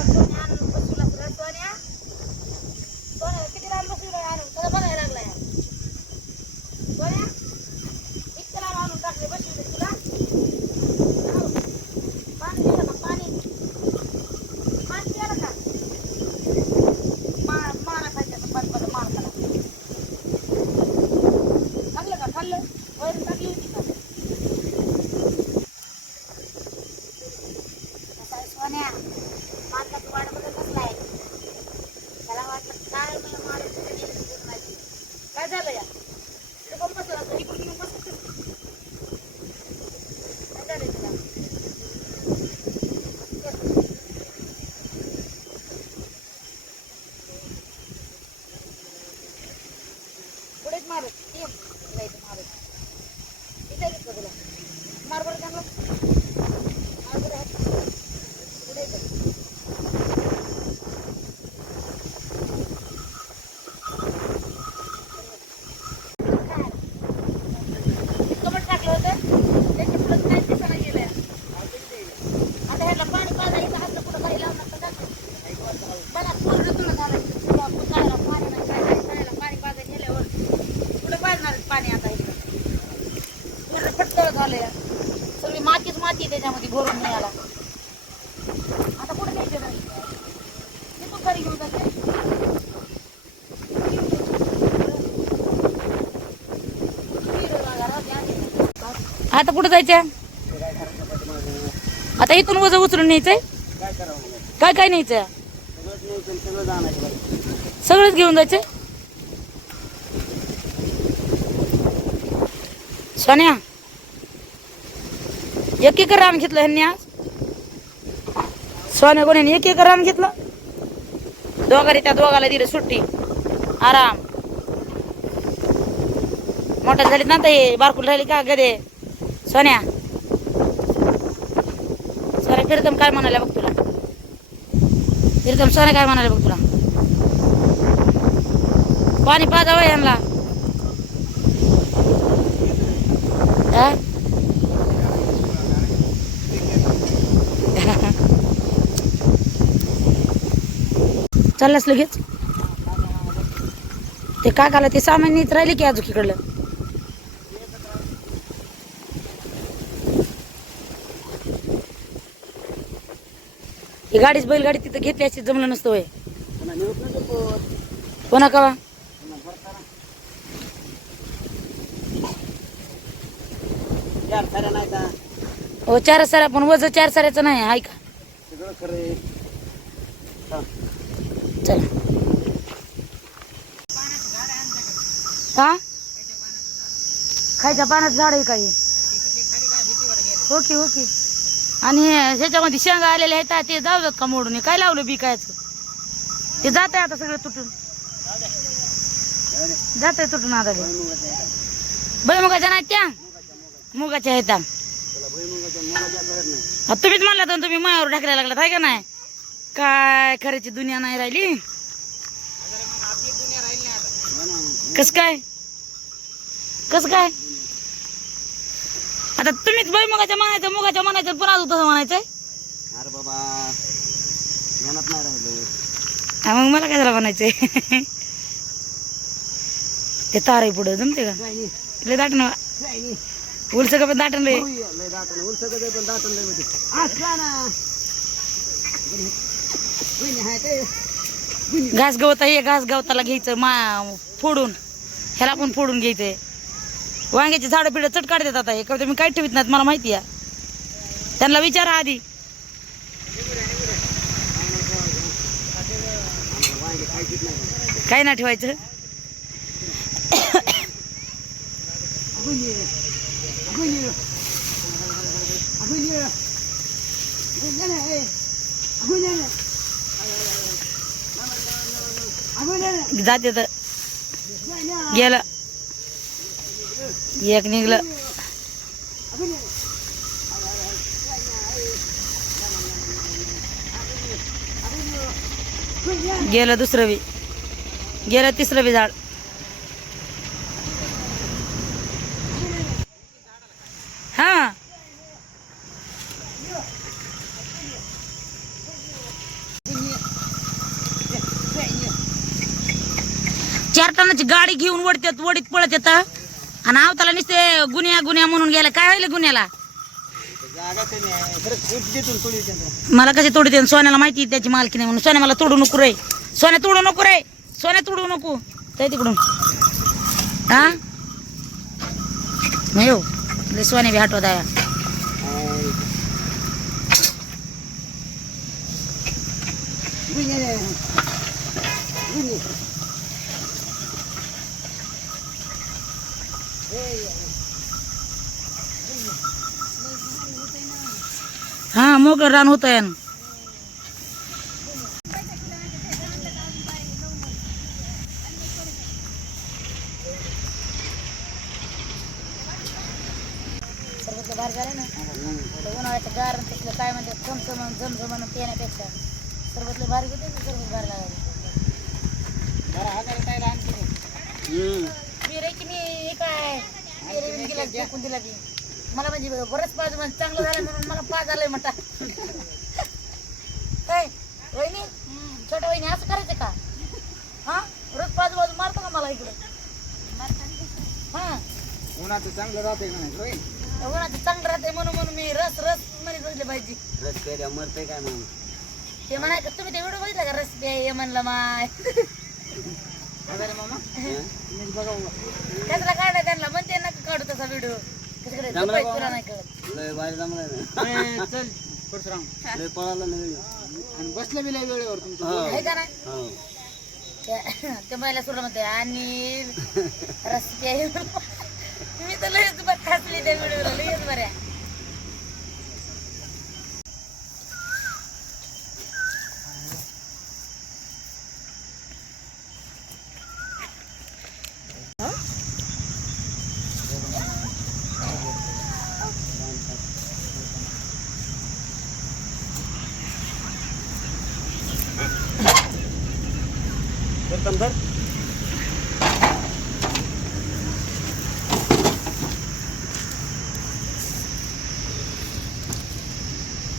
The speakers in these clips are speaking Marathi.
बघा सोन्या आणून बसवला तुला सोन्या सोन्या किती लांब बसवलं आणून तुला बघायला लागलाय सोन्या इतकं लांब आणून टाकले बसवले तुला हो. पाणी दिलं का पाणी पाणी दिलं का मार मारा खायचं बस बस मार खाला खाल्लं का खाल्लं वैरण टाकली होती का कसा आहे सोन्या मालकाची वाट बघत बसलाय त्याला वाटलं काय मला मारायचं कधी येईल कोण माहिती. काय झालं या इकडं कोण बसला होता? इकडून येऊन बसत होती. काय झालंय तुला पुढेच मारत ये तुला इथं मारत इथं घेतलं तुला मार बरं चांगलं मार बरं हात. पुढे येतं. कपड टाकलं होतं त्याच्या पुढं काय दिसायला गेलं आता ह्याला पाणी पाजायचं हातलं कुठं काही लावून नका टाकू. मला पूर्ण तुला घालायचं तुला पुसायला पाणी नाही काय नाही करायला पाणी पाजायला गेल्यावर कुठं पाजणार आहे पाणी आता इकडं पूर्ण फटकळ झालंय सगळी मातीच माती आहे त्याच्यामध्ये भरून नाही आला आता कुठं द्यायचं नाही घरी घेऊन जाते? आता कुठं जायचं? आता इथून वजन उचलून न्यायचंय? काय करावं काय काय न्यायचं? सगळंच सगळंच घेऊन जायचंय? सोन्या एक एकर रान घेतलं ह्यांनी आज? सोन्या गोण्याने एक एकर रान घेतलं? दोघारी त्या दोघाला दिलं सुट्टी. आराम. मोठा झालीत ना आता हे बारकूल राहिली का गदे? सोन्या. सोन्या फिरतम काय म्हणाल्या बघ तुला? फिरतम सोन्या काय म्हणाले बघ तुला? पाणी पाजावं यांना हा? चाललास लगेच? ते काय काकाला ते सामान नीत राहिले की अजून इकडलं? ही गाडीच बैलगाडी तिथं घेतली असती जमलं नसतं वय कोणा कवा? चार साऱ्या नाही का हो चार साऱ्या पण वज चार साऱ्याचं नाही आहे का? सगळं खरं चला. हा? खायच्या पाण्याचं झाड आहे काही हो? की हो की आणि ह्याच्यामध्ये शेंगा आलेल्या आहेत ते जाऊ जात का मोडून? काय लावलं बी कायचं ते जात आहे आता सगळं तुटून. जात आहे तुटून आता. भुईमुगाच्या नाहीत त्या? मुगाच्या आहेत तुम्हीच म्हणला तर तुम्ही मायावर ढकलायला लागलात आहे का नाही? काय खऱ्याची दुनिया नाही राहिली. कस काय? कस काय? आता तुम्हीच बाई मुगाच्या म्हणायचं मुगाच्या म्हणायचं पुन्हा तसं म्हणायचंय. अरे बाबा नाही राहिलं. मग मला काय झालं म्हणायचंय? ते ताराई पुढं जमते का? लय दाटन जायनी उलस का पण दाटन लय दाटन उलस पण दाटन लय घास गवत हे घास गवताला घ्यायचं मा फोडून ह्याला पण फोडून घ्यायचंय वांग्याची झाडं पिढं चट काढतात आता हे मी काय ठेवित नाहीत मला माहिती आहे त्यांना विचारा आधी काय ना ठेवायचं जाते तर. गेलं. एक निघलं. गेलं दुसरं बी. गेलं तिसरं बी झाड हा टनाची गाडी घेऊन ओढतात वडीत पळत येत. आणि आवताला नुसते गुन्ह्या गुन्ह्या म्हणून गेला. काय व्हायला गुन्ह्याला? मला कशी तोडी देईन सोन्याला माहिती त्याची मालकी नाही म्हणून. सोन्या मला तोडू नको रे. सोन्या तोडू नको रे. सोन्या तोडू नको. ते तिकडून. हा? नाही हो सोन्या बी हटवत आहे. Yeah. मोकळं रान होत आहे सर्वत्र बाहेर झालं ना तर उन्हाळ्याचं गार आणि तसलं काय म्हणते चमचम आणि झमझम म्हणून पिण्यापेक्षा सर्वतले भारी होते ना सर्वच भारी लागायचे बरं हजार काय लहान पिरे की मी हे काय गेला फेकून दिला की मला म्हणजे बरंच पाच म्हणजे चांगलं झालं म्हणून मला पाच आलंय म्हणता. काय वहिनी छोट्या वहिनी असं करायचं का? हा? रोज पाच बाजू मारतो का मला इकडे? हा. उन्हाचं चांगलं राहते का नाही? उन्हाचं चांगलं राहते म्हणून म्हणून मी रस रस म्हणत बसले पाहिजे. रस पेऱ्या मरतंय काय मग? ते म्हणाय तुम्ही ते व्हिडिओ बघितला का रस ये म्हणलं माय. अरे मामा. मी बघा त्यातला काढाय त्यांना म्हणते नका काढू तसा व्हिडिओ? तुला नाही कळत. लय बाहेर जमलाय चल परशुराम. लय पळाला नाही आणि बसलं बी लय वेळेवर तुमचं आहे का नाही? हो. त्या- ते महिला सुरू म्हणते आणि रस प्या ये म्हणून. मी तर लयच बरं हसली त्या व्हिडिओला लयच बऱ्या.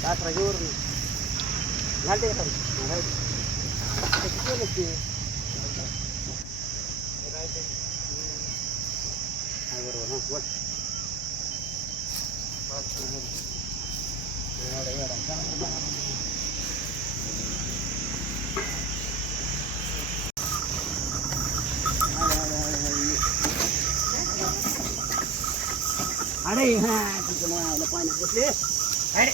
टाकरा घेऊन घालते का खाली? हा, घालते. तसं केलं ते. हा, बरोबर, हा, वळ. एवढा, एवढा. अरे हा तुझ्या मुलाला पाण्यात बसले अरे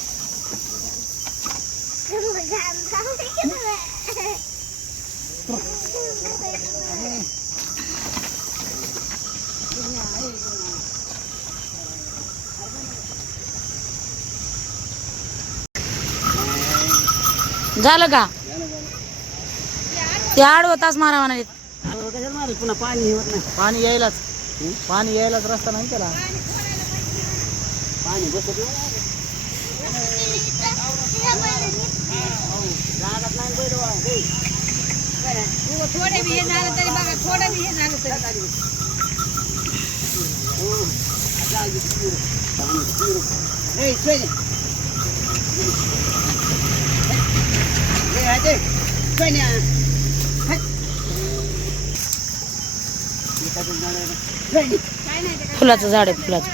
झालं का? ते आडवं तास मारा म्हणाले. पुन्हा पाणी होत नाही पाणी यायलाच. पाणी यायलाच रस्ता नाही त्याला. पाणी बसत नाही. थोडे बी हे झालं तरी बघा थोडं बी हे झालं तरी हे, ते. फुलाचं झाड आहे फुलाचं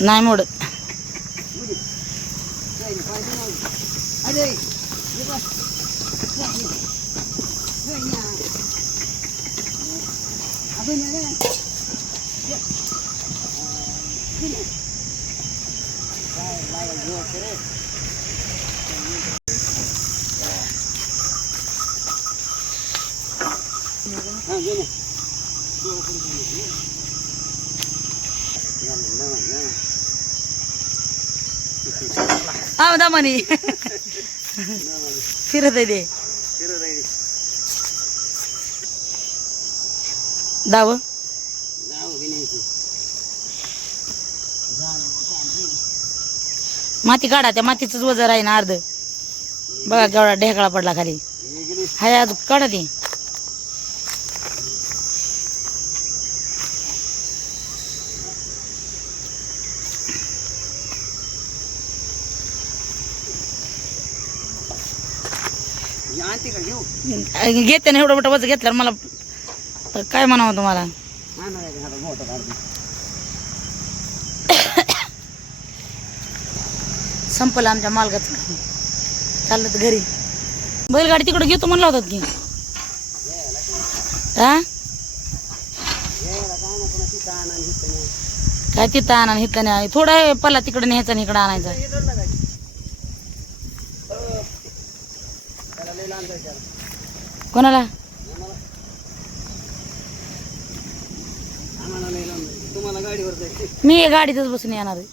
नाही मोडत सोयरे, पाणी नाही. अरे, हे बघ. सोयरे. सोयऱ्या. अजून आहे ना. काय लागायला जीव असतो रे. हा, घे ना. ना, ना, ना, ना. हा दमानी फिरत आहे ते फिरत आहे. दाव फिरत आहे ते दाव माती काढा त्या मातीच वजन आहे ना अर्ध बघा केवढा ढेकळा पडला खाली. हाय अजून काढा ते. आणते का घेऊ? घेते ना एवढं मोठं वजन घेतल्यावर मला तर काय म्हणावं तुम्हाला? मोठं काढून. संपलं आमच्या मालकाचं चाललं तर घरी. बैलगाडी तिकडे घेतो म्हणला होतात की. हा? काय तिथं आणा इथं नाही. थोडा पल्ला तिकडे न्यायचा इकडे आणायचा हे धरलं काय? हो. त्याला लय लांब जायचं त्याला. कोणाला आम्हाला आम्हाला लय लांब जायचं. तुम्हाला गाडीवर जायचं मी गाडीतच बसून येणार आहे.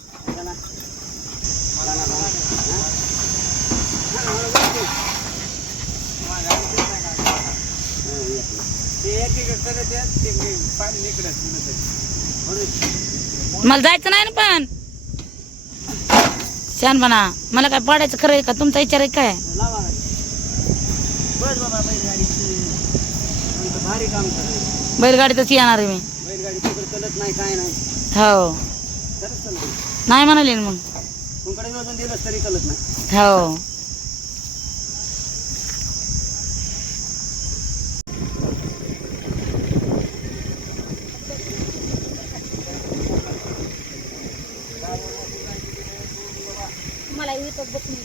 मला जायचं. नाही पाणी ना पण. शहाणपणा मला काय पाडायचं खरं आहे का? तुमचा विचार आहे काय? लावा गाडी. बस बाबा बैलगाडीची. आमचं भारी काम बैलगाडीतच येणार आहे मी. बैलगाडी तिकडे चलत नाही काय नाही. हो. नाही. म्हणाले ना मग. तुमकडे वजन दिलंच तरी कळत नाही. हो. मला इथं बसून येते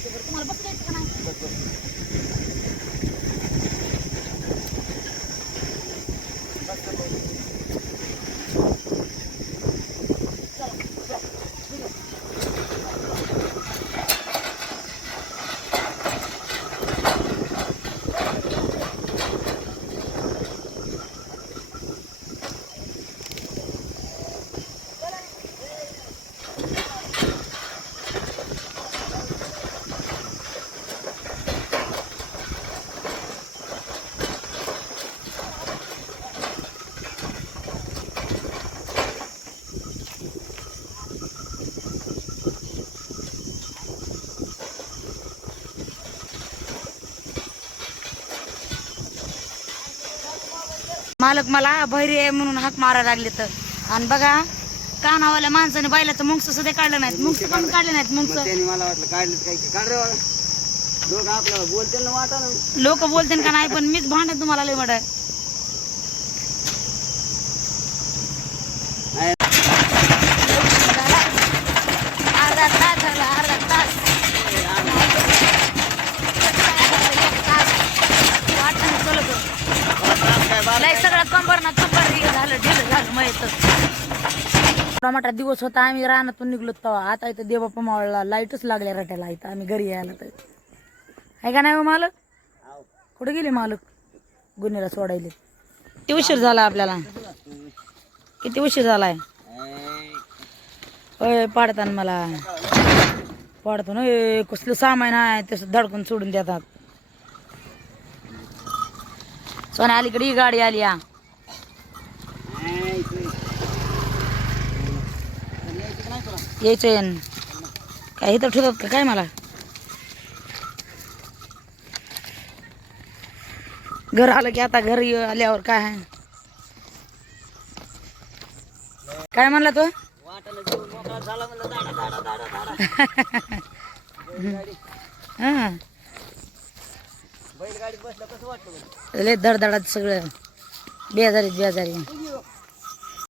मालक मला बहिरी आहे म्हणून हाक मारायला लागले तर. आणि बघा कानावाल्या माणसाने बैलाचं मुंगस सुद्धा काढलं नाहीत. मुंगस पण काढले नाहीत मग मुंगस त्यांनी मला वाटलं काढलं काय काढ रे दोघं आपल्याला बोलते ना वाटा लोक बोलते का नाही पण मीच भांडत तुम्हाला लय म्हण आहे. अर्धा तास झाला अर्धा तास वाटतं चलत काय बाप लय सगळं कंबर ना कंबर हे झालं ढिलं झालं माहीत एवढा मोठा दिवस होता आम्ही रानातून निघलो तेव्हा. आता इथं देवाप्पा मावळला लाईटच लागल्या रट्याला इथं. आम्ही घरी यायला तर. आहे का नाही हो मालक? कुठे गेले मालक? गुन्हेला सोडायले. किती उशीर झाला आपल्याला? किती उशीर झालाय? ऐ, होय पाडताना मला. पाडतो ना ए, कसलं सामान आहे तसं धडकून सोडून देतात. सोन्या अलीकडे ही गाडी आली या ऐ, इकडे. तर यायचं का नाही तुला? यायचं आहे काय इथं ठेवतात का? काय मला? घर आलं की आता घरी आल्यावर काय? आहे काय म्हणला तो? बैलगाडी हा. बसलं कसं वाटतं लय धडधडात सगळं. बेजारी बेजारी.